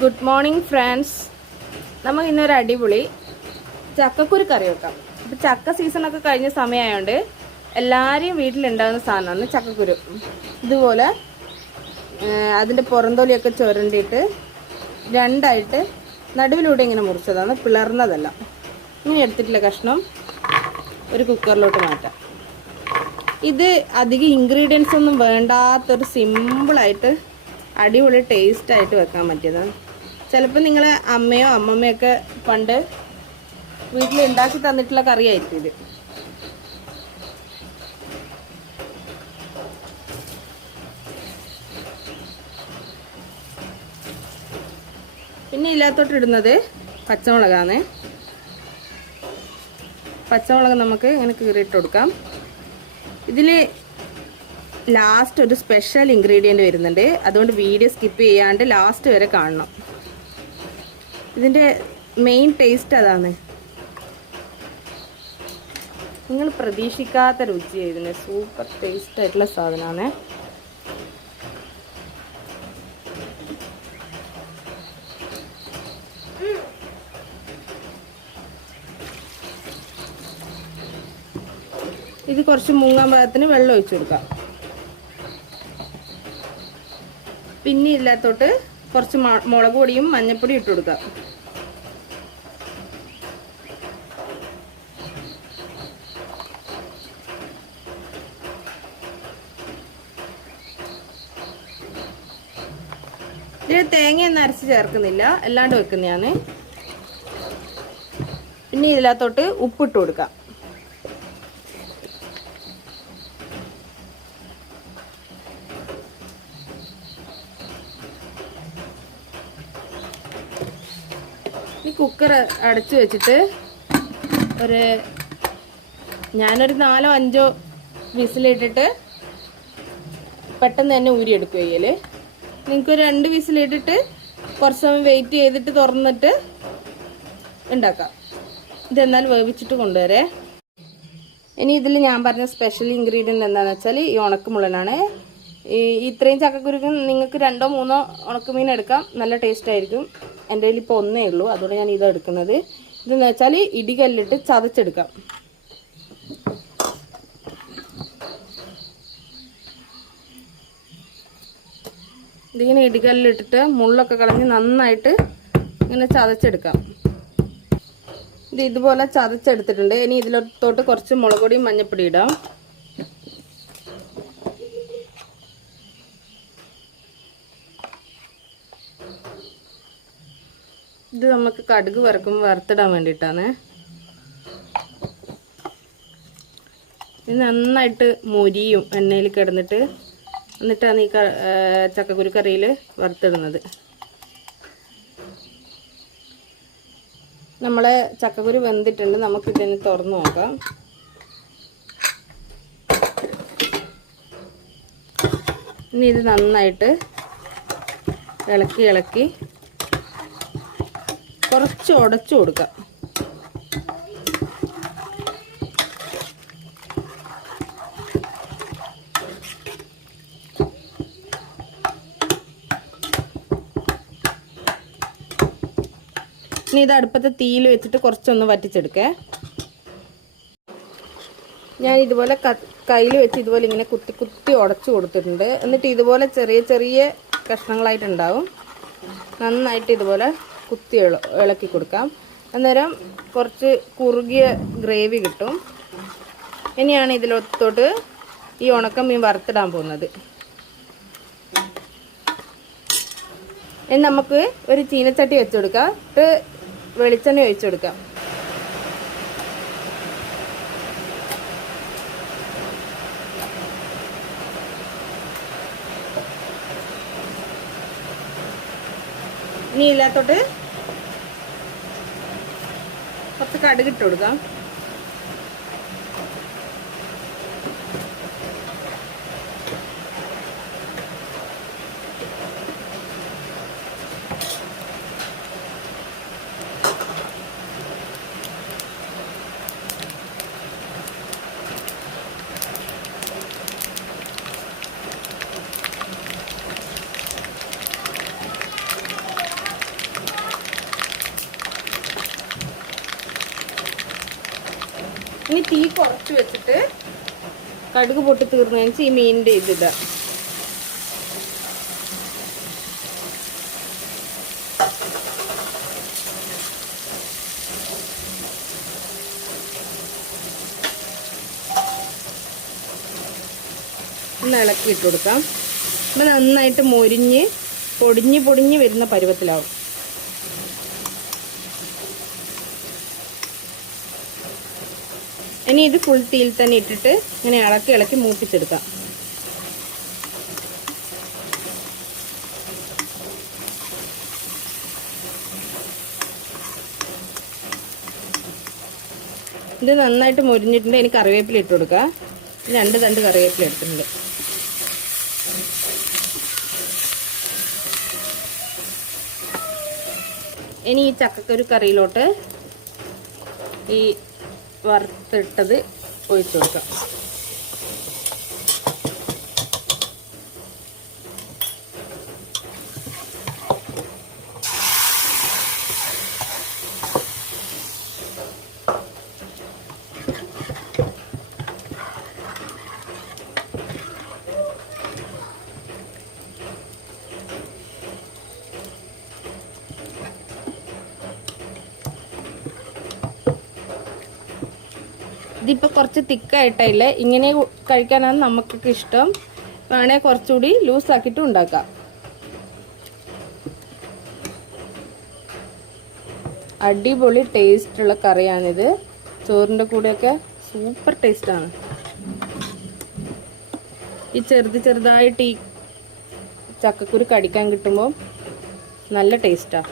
Good morning friends. നമുക്ക് ഇന്നൊരു അടിപൊളി ചക്കക്കുരു കറി വെക്കാം. ഇപ്പം ചക്ക സീസണൊക്കെ കഴിഞ്ഞ സമയമായതുകൊണ്ട് എല്ലാവരെയും വീട്ടിലുണ്ടാകുന്ന സാധനമാണ് ചക്കക്കുരു. ഇതുപോലെ അതിന്റെ പുറന്തോലിയൊക്കെ ചുരണ്ടിയിട്ട് രണ്ടായിട്ട് നടുവിലൂടെ ഇങ്ങനെ മുറിച്ചതാണ് പിളർന്നതല്ല. ഇങ്ങനെ എടുത്തിട്ടുള്ള കഷ്ണം ഒരു കുക്കറിലോട്ട് മാറ്റാം. ഇത് അധികം ഇൻഗ്രീഡിയൻസ് ഒന്നും വേണ്ടാത്തൊരു സിമ്പിളായിട്ട് അടിപൊളി ടേസ്റ്റായിട്ട് വെക്കാൻ പറ്റിയതാണ്. ചിലപ്പോൾ നിങ്ങളെ അമ്മയോ അമ്മമ്മയൊക്കെ പണ്ട് വീട്ടിൽ ഉണ്ടാക്കി തന്നിട്ടുള്ള കറിയായിരിക്കും ഇത്. പിന്നെ ഇല്ലാത്തോട്ട് ഇടുന്നത് പച്ചമുളകാണ്. പച്ചമുളക് നമുക്ക് ഇങ്ങനെ കീറിയിട്ട് കൊടുക്കാം. ഇതിൽ ലാസ്റ്റ് ഒരു സ്പെഷ്യൽ ഇൻഗ്രീഡിയന്റ് വരുന്നുണ്ട്. അതുകൊണ്ട് വീഡിയോ സ്കിപ്പ് ചെയ്യാണ്ട് ലാസ്റ്റ് വരെ കാണണം. ഇതിന്റെ മെയിൻ ടേസ്റ്റ് അതാണ്. നിങ്ങൾ പ്രതീക്ഷിക്കാത്ത രുചി ഇതിന് സൂപ്പർ ടേസ്റ്റ് ആയിട്ടുള്ള സാധനമാണ് ഇത് കുറച്ച് മുങ്ങാൻ വെള്ളം ഒഴിച്ചു കൊടുക്കാം. പിന്നെ ഇല്ലാത്തോട്ട് കുറച്ച് മുളക് പൊടിയും മഞ്ഞപ്പൊടിയും ഇട്ട് കൊടുക്കാം. ഇതിൽ തേങ്ങയൊന്നും അരച്ച് ചേർക്കുന്നില്ല. അല്ലാണ്ട് വെക്കുന്നതാണ്. പിന്നെ ഇതിനകത്തോട്ട് ഉപ്പിട്ട് കൊടുക്കാം. ഈ കുക്കർ അടച്ചു വെച്ചിട്ട് ഒരു ഞാനൊരു നാലോ അഞ്ചോ വിസിലിട്ടിട്ട് പെട്ടെന്ന് തന്നെ ഊരിയെടുക്കും ചെയ്യൽ നിങ്ങൾക്ക് രണ്ട് വിസിലിട്ടിട്ട് കുറച്ച് സമയം വെയിറ്റ് ചെയ്തിട്ട് തുറന്നിട്ട് ഉണ്ടാക്കാം. ഇതെന്നാൽ വേവിച്ചിട്ട് കൊണ്ടുവരേ. ഇനി ഇതിൽ ഞാൻ പറഞ്ഞ സ്പെഷ്യൽ ഇൻഗ്രീഡിയന്റ് എന്താണെന്ന് വെച്ചാൽ ഈ ഉണക്കമുള്ളനാണ്. ഈ ഇത്രയും ചക്കക്കുരുക്കും നിങ്ങൾക്ക് രണ്ടോ മൂന്നോ ഉണക്കമീൻ എടുക്കാം. നല്ല ടേസ്റ്റ് ആയിരിക്കും. എന്റെ കയ്യിൽ ഇപ്പോൾ ഒന്നേ ഉള്ളൂ. അതുകൊണ്ട് ഞാൻ ഇതെടുക്കുന്നത് ഇതെന്ന് വെച്ചാൽ ഇടികല്ലിട്ട് ചതച്ചെടുക്കാം. ഇതിങ്ങനെ ഇടികല്ലിട്ടിട്ട് മുള്ളൊക്കെ കളഞ്ഞ് നന്നായിട്ട് ഇങ്ങനെ ചതച്ചെടുക്കാം. ഇത് ഇതുപോലെ ചതച്ചെടുത്തിട്ടുണ്ട്. ഇനി ഇതിലോട്ട് കുറച്ച് മുളക് പൊടിയും മഞ്ഞപ്പൊടി ഇടാം. ഇത് നമുക്ക് കടുക് വറക്കുമ്പോൾ വറുത്തിടാൻ വേണ്ടിയിട്ടാണ്. ഇത് നന്നായിട്ട് മൊരിയും എണ്ണയിൽ കിടന്നിട്ട് എന്നിട്ടാണ് ഈ ചക്കക്കുരു കറിയിൽ വറുത്തിടുന്നത്. നമ്മളെ ചക്കക്കുരു വെന്തിട്ടുണ്ട് നമുക്ക് ഇതിന് തുറന്നു നോക്കാം. ഇനി ഇത് നന്നായിട്ട് ഇളക്കി ഇളക്കി കുറച്ച് ഉടച്ചു കൊടുക്കാം. ഇനി ഇത് അടുപ്പത്തെ തീയിൽ വെച്ചിട്ട് കുറച്ചൊന്ന് വറ്റിച്ചെടുക്കേ. ഞാൻ ഇതുപോലെ കയ്യിൽ വെച്ച് ഇതുപോലെ ഇങ്ങനെ കുത്തി കുത്തി ഉടച്ചു കൊടുത്തിട്ടുണ്ട്. എന്നിട്ട് ഇതുപോലെ ചെറിയ ചെറിയ കഷ്ണങ്ങളായിട്ടുണ്ടാവും. നന്നായിട്ട് ഇതുപോലെ കുത്തി ഇളക്കി കൊടുക്കാം. അന്നേരം കുറച്ച് കുറുകിയ ഗ്രേവി കിട്ടും. ഇനിയാണ് ഇതിലൊത്തോട്ട് ഈ ഉണക്കമീൻ വറുത്തിടാൻ പോകുന്നത്. ഇനി നമുക്ക് ഒരു ചീനച്ചട്ടി വെച്ച് കൊടുക്കാം. ഇട്ട് വെളിച്ചെണ്ണ ഒഴിച്ചു കൊടുക്കാം. ഇനി ഇല്ലാത്തോട്ട് കുറച്ച് കൊടുക്കാം. കൊടുക്കാം തീ കുറച്ച് വെച്ചിട്ട് കടുക് പൊട്ടി തീർന്നു വെച്ചാൽ ഈ മീനിന്റെ ഇതിടാം ഇളക്കി ഇട്ട് കൊടുക്കാം. നന്നായിട്ട് മൊരിഞ്ഞ് പൊടിഞ്ഞ് പൊടിഞ്ഞ് വരുന്ന പരുവത്തിലാവും. ഇനി ഇത് ഫുൾ തീയിൽ തന്നെ ഇട്ടിട്ട് ഇങ്ങനെ ഇളക്കി ഇളക്കി മൂപ്പിച്ചെടുക്കാം. ഇത് നന്നായിട്ട് മുരിഞ്ഞിട്ടുണ്ട്. ഇനി കറിവേപ്പില ഇട്ട് കൊടുക്കുക. രണ്ട് തണ്ട് കറിവേപ്പില എടുത്തിട്ടുണ്ട്. ഇനി ഈ ചക്കക്കുരു കറിയിലോട്ട് ഈ വറുത്തിട്ടത് ഒഴിച്ചു കൊടുക്കാം. ഇതിപ്പോൾ കുറച്ച് തിക്കായിട്ടില്ലേ ഇങ്ങനെ കഴിക്കാനാണ് നമുക്കൊക്കെ ഇഷ്ടം. വേണേൽ കുറച്ചുകൂടി ലൂസാക്കിയിട്ട് ഉണ്ടാക്കാം. അടിപൊളി ടേസ്റ്റുള്ള കറിയാണിത്. ചോറിന്റെ കൂടെയൊക്കെ സൂപ്പർ ടേസ്റ്റാണ്. ഈ ചെറുത് ചെറുതായിട്ട് ഈ ചക്കക്കുരു കടിക്കാൻ കിട്ടുമ്പോൾ നല്ല ടേസ്റ്റാണ്